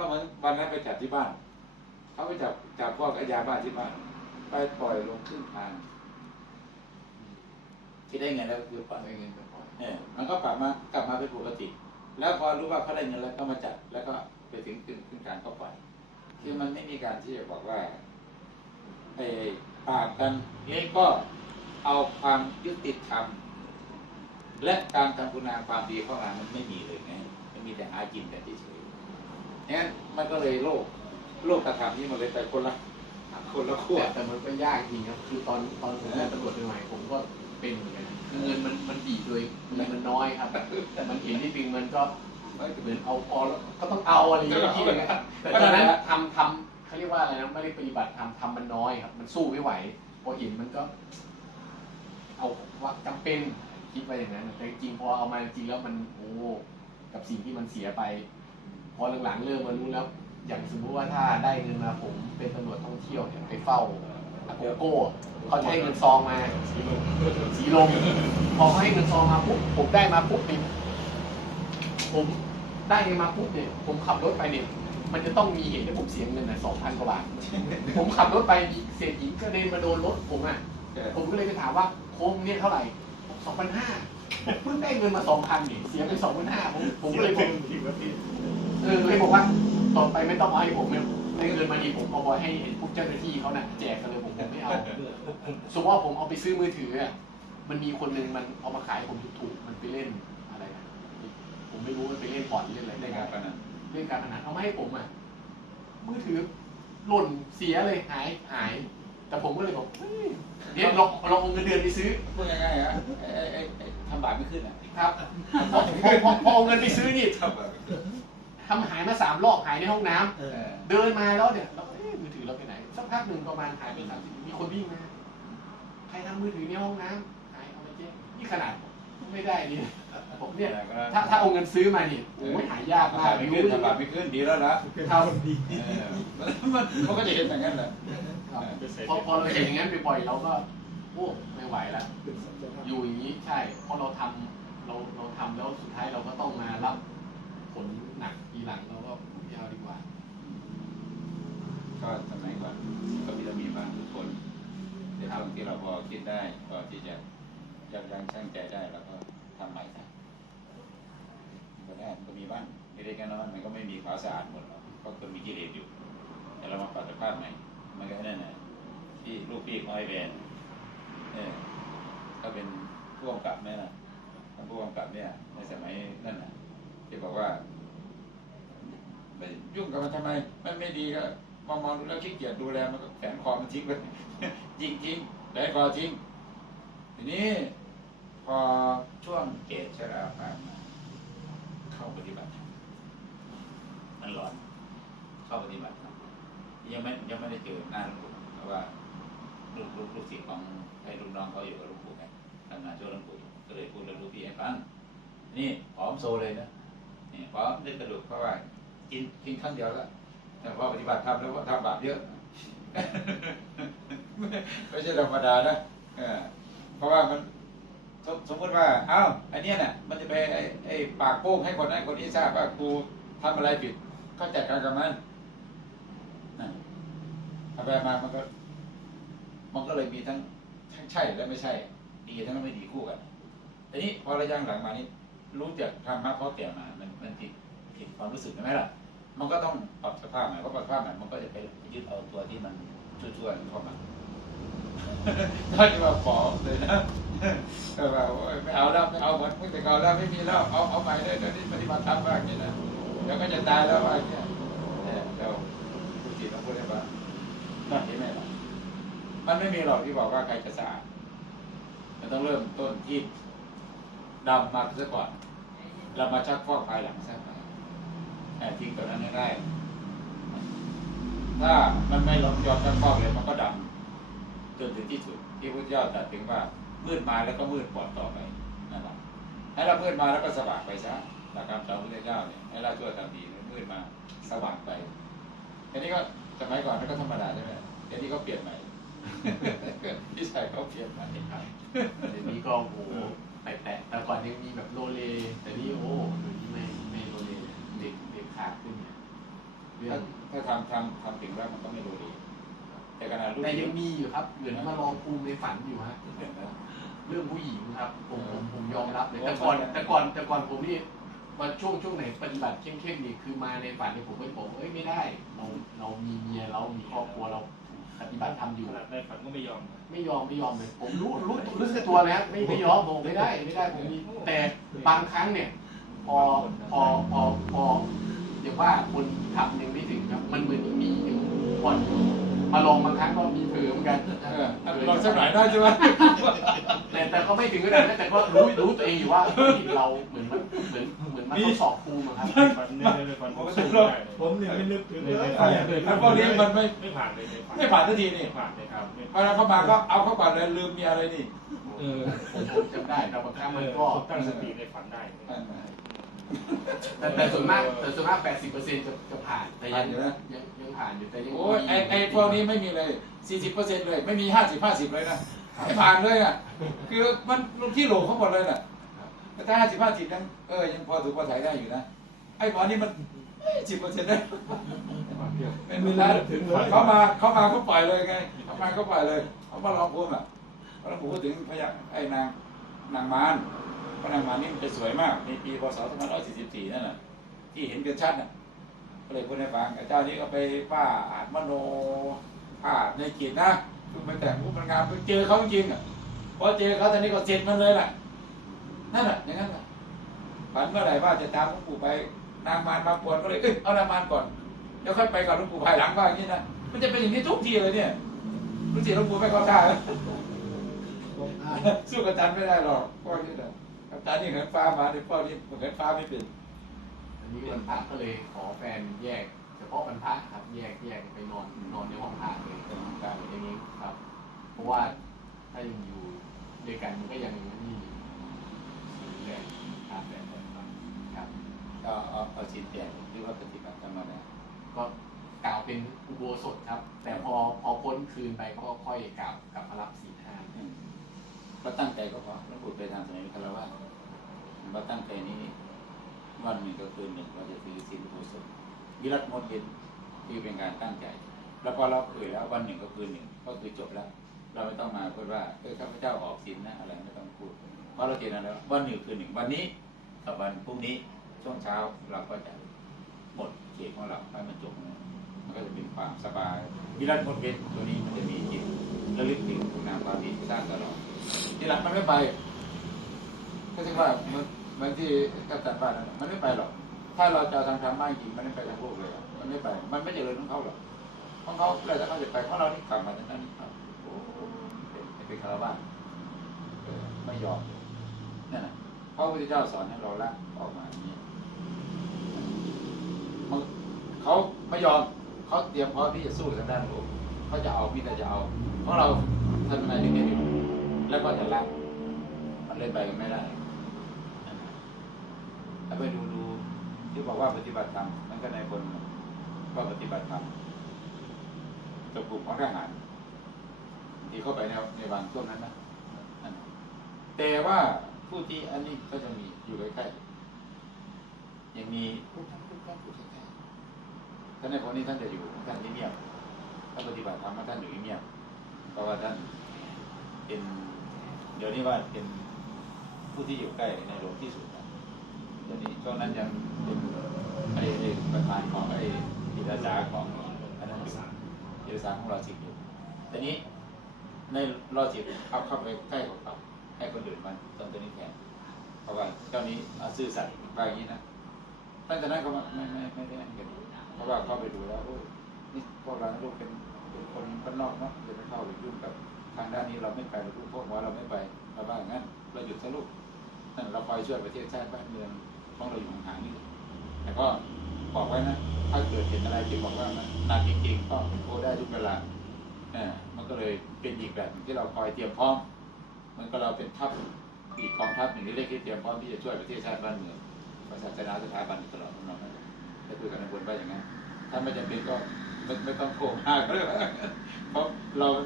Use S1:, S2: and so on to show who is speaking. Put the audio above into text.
S1: ก็เหมือนวันนั้นไปจับที่บ้าน เขาไปจับจับพวกไอ้ยาบ้าที่บ้าน ไปปล่อยลงครึ่งทางที่ได้เงินแล้วก็คือปล่อย
S2: ได้เงินก็พอ
S1: เนี่ยมันก็กลับมากลับมาเป็นปกติ แล้วพอรู้ว่าเขาได้เงินแล้วก็มาจัดแล้วก็ไปถึงครึ่งครึ่งทางก็ปล่อย คือมันไม่มีการที่จะบอกว่าไอ้ปราบกันนี่ก็เอาความยุติธรรมและการทำคุณงามความดีเข้ามามันไม่มีเลยไงมันมีแต่หากินแต่เฉยๆ งั้นมันก็เลยโลกโลกกระทำนี่มันเลยไปคนละคนละขั้ว
S2: แต่แต่มันก็ยากจริงครับ คือตอนตอนผมเป็นตำรวจใหม่ๆผมก็เป็นเหมือนกันคือเงินมันมันบีโดยเงินมันน้อยครับแต่มันเห็นที่จริงมันก็เหมือนเอาพอแล้วก็ต้องเอาอะไรอย่างเงี้ยแต่ตอนนั้นทำทำเขาเรียกว่าอะไรนะไม่ได้ปฏิบัติทำทำมันน้อยครับ มันสู้ไม่ไหวพอเห็นมันก็ เอาว่าจำเป็นคิดไปอย่างนั้นแต่จริงพอเอามาจริงแล้วมันโอ้กับสิ่งที่มันเสียไป อหลังๆเริ่มมารู้แล้ว อย่างสมมติว่าถ้าได้เงินมาผมเป็นตำรวจท่องเที่ยวเนี่ยไปเฝ้าอาโกโก้เขาจะให้เงินซองมาสีลมสีลมพอเขาให้เงินซองมาปุ๊บผมได้มาปุ๊บเนี่ยผมได้เงินมาปุ๊บเนี่ยผมขับรถไปเนี่ยมันจะต้องมีเหตุให้ผมเสียเงินอะสองพันกว่าบาท ผมขับรถไปเศษหินกระเด็นมาโดนรถผมอะ ผมก็เลยไปถามว่าโค้งเนี่ยเท่าไหร่สองพันห้าเพิ่งได้เงินมาสองพันนี่เสียไปสองพันห้าผมผมก็เลยบอ กเออเลยบอกว่าต่อไปไม่ต้องเอาให้ผมเนี่ยได้เงินมาดีผมเอาไว้ให้พวกเจ้าหน้าที่เขาน่ะแจกกันเลยผมผมไม่เอาสมมติว่าผมเอาไปซื้อมือถืออะมันมีคนหนึ่งมันเอามาขายให้ผมถูกๆมันไปเล่นอะไรนะผมไม่รู้มันไปเล่นบอลเล่นอะไร
S1: ใน
S2: ได้
S1: งานปนั้น
S2: เล่นการพนันเอามาให้ผมอะมือถือหล่นเสียเลยหายหาย แต่ผมก็เลยบอกเฮ้ยเดี๋ยวลองลองเอาเงินเดือนไปซื้อ
S1: พูดง่ายๆอะไอ้ไอ้ไอ้ไอ้ทำบาปไม่ขึ้นอะ
S2: ครับพอพอพอพอเอาเงินไปซื้อนี่
S1: ทำบาปไม่ขึ้น
S2: ทำหายมาสามรอบหายในห้องน้ำ
S1: เออ
S2: เดินมาแล้วเนี่ยเราเอ๊ะมือถือเราไปไหน สักพักหนึ่งประมาณหายไปสามสิบมีคนวิ่งมาใครทำมือถือในห้องน้ำหายเอาไปแจ้งนี่ขนาดไม่ได้นี่ผมเนี่ยถ้าถ้าเอาเงินซื้อมานี่โอ้ยหายาก
S1: ทำ
S2: มา
S1: บากปไม่ขึ้นทำบาปไม่ขึ้นดีแล้วนะ
S2: ครับ
S1: เออมันมันก็จะเห็นอย่างนั้นแหละ
S2: ครับพอพอเราเห็นอย่างนั้นบ่อยๆเราก็โอ้ไม่ไหวแล้ว อยู่อย่างนี้ใช่เพราะเราทำเราเราทำแล้วสุดท้ายเราก็ต้องมารับผลหนักทีหลังเราก็ไม่เอาดีกว่า
S1: ก็สมัยก่อนก็มีเรามีบ้างทุกคนในช่วงที่เราพ อคิดได้พอที่จะยับยั้งชั่งใจได้เราก็ทำใหม่ซะก็ได้มันก็มีบ้างเล็กๆน้อยมันก็ไม่มีขาวสะอาดหมดหรอกก็คือมีกิเลสอยู่ แต่เรามาปรับสภาพใหม่มันก็นั่นนะที่ลูกพี่ของไอ้แบนเออก็เป็นผู้กำกับเนี่ยนะท่าผู้กำกับเนี่ย ในสมัยนั่นน่ะที่บอกว่าไปยุ่งกับมันทำไม มันไม่ดีก็มองมองดูแล้วขี้เกียจดูแลมันก็แขนคอมันทิ้งไปจริงจริง ๆแขนคอทิ้งทีนี้พอช่วงเกตชราผ่านมาเข้าปฏิบัติ มันหลอน เข้าปฏิบัติยังไม่ยังไม่ได้เจอหน้าหลวงปู่เพราะว่าลูกลูกลูกศิษย์ของไอ้ลูกน้องเขาอยู่กับหลวงปู่ไงทำงานช่วยหลวงปู่อยู่ก็เลยพูดเรื่องลูกพี่ให้ฟังนี่ผอมโซเลยนะนี่ผอมได้กระดูกเพราะว่ากินกินครั้งเดียวแล้วแต่พอปฏิบัติธรรมแล้วก็ทำบาปเยอะ ไม่ใช่ธรรมดานะเพราะว่ามันสมสมมติว่าอ้าวอันเนี้ยน่ะ มันจะไปไอ้ไอ้ปากโป้งให้คนนั้นคนนี้ทราบว่ากูทำอะไรผิดก็จัดการกับมันนะเอาไปมามันก็ มันก็เลยมีทั้งทั้งใช่และไม่ใช่ ดีทั้งไม่ดีคู่กันทีนี้พอระยะหลังมานี้ รู้จักธรรมะเพราะแก่มา มันมันผิดผิดความรู้สึกใช่ไหมล่ะ มันก็ต้องปรับสภาพใหม่เพราะปรับสภาพใหม่มันก็จะไปยึดเอาตัวที่มันชั่วๆเข้ามา ถ้าจะมาขอเลยนะก็ว่าไม่เอาแล้วไม่เอาหมดมึงแต่เก่าแล้วไม่มีแล้วเอาเอาใหม่เลยเดี๋ยวนี้ปฏิบัติธรรมบ้างนี่นะเดี๋ยวก็จะตายแล้วว่าอย่างเงี้ยเนี่ยเราผู้จิตต้องพูดได้ว่าน่าเห็นไหมล่ะมันไม่มีหรอกที่บอกว่าใครจะสะอาดมันต้องเริ่มต้นที่ดำมาซะก่อน เรามาชักฟอกภายหลังซะแต่ทิ้งตัวนั้นได้ ถ้ามันไม่ยอมชักฟอกเลยมันก็ดำ จนถึงที่สุด ที่พระเจ้าตรัสถึงว่ามืดมาแล้วก็มืดปอดต่อไปนั่นแหละให้เรามืดมาแล้วก็สว่างไปซะหลักคำสอนพระเจ้าเนี่ยให้เราชั่วทำดีมืดมาสว่างไปอันนี้ก็สมัยก่อนมันก็ธรรมดาใช่ไหมเดี๋ยวนี้ก็เปลี่ยนใหม่ที่ใส่เขาเปลี่ยนใหม่
S2: ครับเดี๋ยวนี้ก็โอ้โหแปะๆแต่ก่อนยังมีแบบโลเล แต่นี่โอ้เดี๋ยวนี้ไม่ไม่โลเลเด็กเด็กขาดขึ้นเนี่ยเรื่อ
S1: ถ้างถ้าทำทำทำถึงแล้วมันก็ไม่รู้ดี แต่ขนาดลูก
S2: แต่ยังมีอยู่ครับเหมือนมาลองภูมิในฝันอยู่ฮะเรื่องผู้หญิงครับผมผมผมยอมรับเลยแต่ก่อนแต่ก่อนแต่ก่อนผมนี่มาช่วงช่วงไหนปฏิบัติเข้มๆนี่คือมาในฝันนี่ผมไม่บอกเอ้ยไม่ได้เราเรามีเมียเรามีครอบครัวเราปฏิบัติทำอยู่
S3: ขนาดในฝันก็ไม่ยอม
S2: ไม่ยอมไม่ยอมเลยผมรู้รู้รู้สึกตัวแล้วไม่ไม่ยอมบอกไม่ได้ไม่ได้ผมมีแต่บางครั้งเนี่ย พอพอพอพอเดี๋ยวว่าคนทำยังไม่ถึงครับ มันเหมือนมีอยู่ก่อนอยู่ มาลองบางครั้งก็มีเผลอเหมือนกัน
S1: เออลองสักหน่อยได้ใช่ไหม
S2: แต่แต่ก็ไม่ถึงขนาดนั้นแต่ก็รู้รู้ตัวเองอยู่ว่าเฮ้ยเราเหมือนมันเหมือนเหมือนมันทดสอบภูมิอะครับ
S3: ฝันในในฝัน
S1: ผ
S3: ผมม
S1: ก็
S3: สู้
S1: จะ
S3: ไม่ได้เลย
S4: ผมเนี่ยไม่นึกถึงเลย
S1: ไอ้พวกนี้มันไม่
S3: ไม่ผ่านเลยในฝัน
S1: ไม่ผ่านสักทีนี่
S3: ไม่ผ่านเลยครับไม่
S1: เวลาเข้ามาก็เอาเข้าก่อนเลยลืมมีอะไรนี่
S4: เออ
S2: ผมผมจำได้แต่บางครั้งมันก็
S3: ผมตั้งสติในฝันได้
S2: แต่แต่ส่วนมากแต่ส่วนมาก 80เปอร์เซ็นต์จะจะผ่านแต่ยัง
S1: ผ่านอยู่นะ
S2: ยังยังผ่านอยู่แต่ยัง
S1: โอ้ยไอไอพวกนี้ไม่มีเลยสี่สิบเปอร์เซ็นต์เลย ไม่มีห้าสิบห้าสิบเลยนะไม่ผ่านเลยอะ คือมันที่โหลเขาหมดเลยน่ะแต่ถ้าห้าสิบห้าสิบนั้นเออ ยังพอถูกพอถ่ายได้อยู่นะ ไอ้หมอนี่มันสิบเปอร์เซ็นต์ได้ไม่เป็นไรเขามาเขามาเขาปล่อยเลยไงเขามาเขาปล่อยเลยเขามาลองพูดอะเขาลองพูดถึงพยาไอ้นางนางมาร พระนางมารนี่มันจะสวยมากในปีพศ2544นั่นน่ะที่เห็นกันชัดน่ะก็เลยพูดให้ฟังแต่เจ้านี้ก็ไปป้าอาจมโนภาพในจิตนะคือไปแต่งรูปมันงามไปเจอเขาจริงๆอะพอเจอเขาตอนนี้ก็เสร็จมันเลยแหละนั่นแหละอย่างนั้นแหละฝันเมื่อไหร่ว่าจะตามหลวงปู่ไปนางมารมาปวนก็เลยเอ้ยเอานางมารก่อนเดี๋ยวค่อยไปกับหลวงปู่ภายหลังว่าอย่างนี้นะมันจะเป็นอย่างนี้ทุกทีเลยเนี่ยรู้สิหลวงปู่ไม่เข้าท่าสู้กับจันไม่ได้หรอกพ่อนี่นะ กับจันนี่เหินฟ้ามาเดี๋ยวพ่อนี่เหินฟ้าไม่เป็น
S2: อันนี้วันพระก็เลยขอแฟนแยก เฉพาะวันพระครับ แยกแยกไปนอนนอนในห้องพระเลยเป็นการอย่างนี้ครับ เพราะว่าถ้ายังอยู่ด้วยกันมันก็ยังนี่แรงครับแรงครับครับ
S1: เอาเอาเอาสินแจกหรือว่าปฏิบัติธรรมดา
S2: ก็กล่าวเป็นอุโบสถครับ แต่พอพอพ้นคืนไปก็ค่อยกล่าวกลับมารับศีลห้า
S1: อืม ก็ตั้งใจก็พอหลวงปู่ไปทางสมัยคารวะว่าตั้งใจนี้วันหนึ่งก็คืนหนึ่งเราจะถือศีลอุโบสถวิรัตมดเย็นคือเป็นการตั้งใจ แล้วพอเราเอ่ยแล้ววันหนึ่งก็คืนหนึ่งก็คือจบแล้ว เราไม่ต้องมาพูดว่าเออข้าพเจ้าออกศีลนะอะไรไม่ต้องพูด เพราะเราเจนแล้ววันหนึ่งคืนหนึ่งวันนี้กับวันพรุ่งนี้ช่วงเช้าเราก็จะหมดเขตของเราให้มันจบมันก็จะเป็นความสบายวิรัตมดเย็นตัวนี้มันจะมีจิตระลึกถึงคุณงามความดีสร้างตลอด ที่หลังมันไม่ไปก็ถึงว่ามันบางที่ก็ตัดบ้านนะมันไม่ไปหรอก ถ้าเราจะเอาทางธรรมะจริงมันไม่ไปทางโลกเลยมันไม่ไป มันไม่เจริญของเขาหรอกของเขาแล้วแต่เขาจะไปของเรานี่กลับมาจากนั้นครับโอ้เป็นคารวะไม่ยอมนั่นแหละเพราะพระพุทธเจ้าสอนให้เราละออกมาอย่างนี้เขาไม่ยอมเขาเตรียมพร้อมที่จะสู้ทางด้านโลกเขาจะเอาพี่แต่จะเอาของเราทำอะไรอย่าง แล้วก็จะละมันเลยไปกันไม่ได้ถ้าไปดูดูที่บอกว่าปฏิบัติธรรมนั่นก็ในคนก็ปฏิบัติธรรมกับกลุ่มของทหารที่เข้าไปในในบางช่วงนั้นนะแต่ว่าผู้ที่อันนี้ก็จะมีอยู่ใกล้ๆยังมีผู้ท่านผู้ท่านอยู่ใกล้ๆท่านในคนนี้ท่านจะอยู่ท่านเงียบๆท่านปฏิบัติธรรมท่านอยู่เงียบๆเพราะว่าท่านเป็น เดี๋ยวนี้ว่าเป็นผู้ที่อยู่ใกล้ในหลวงที่สุดนะเดี๋ยวนี้ช่วงนั้นยังเป็นไอ้ประธานของไอ้จิตาสาของอันนั้นอยู่จิตอาสาของเราสิบอยู่ทีนี้ในรอสิบเอาเข้าไปใกล้ของเขาให้คนอื่นมันตอนตัวนี้แทนเพราะว่าเจ้านี้อซื่อสัตย์ว่าอย่างนี้นะตั้งแต่นั้นเขาไม่ไม่ไม่ได้อันกันเพราะว่าเข้าไปดูแล้วนี่พวกเราลูกเป็นเป็นคนบ้านนอกเนาะจะไปเข้าไปยุ่งกับางด้านนี้เราไม่ไปเราลูกพวกหัวเราไม่ไปเราว่าอย่างนั้นเราหยุดซะลูกนั่นเราคอยช่วยประเทศชาติบ้านเมืองของเราอยู่ห่างนี่แต่ก็บอกไว้นะ ถ้าเกิดเหตุอะไรที่บอกว่ามันหนักจริงๆก็โทรได้ทุกเวลาเออมันก็เลยเป็นอีกแบบที่เราคอยเตรียมพร้อม มันก็เราเป็นทัพอีกกองทัพหนึ่งที่เรียกที่เตรียมพร้อมที่จะช่วยประเทศชาติบ้านเมืองศาสนาสถาบันตลอดน้องๆจะคุยกันในบนว่าอย่างนั้นถ้าไม่จำเป็นก็ไม่ต้องโกงมากเลยเพราะเรา